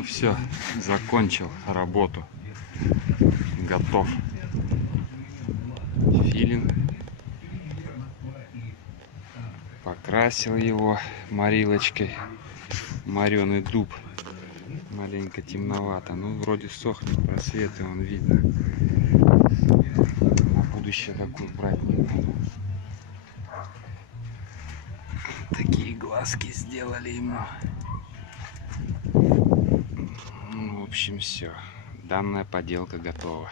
Ну все, закончил работу. Готов. Филин. Покрасил его морилочкой. Мореный дуб. Маленько темновато. Ну, вроде сохнет, просветы он видно. На будущее такой брать не надо. Такие глазки сделали ему. Ну, в общем, все. Данная поделка готова.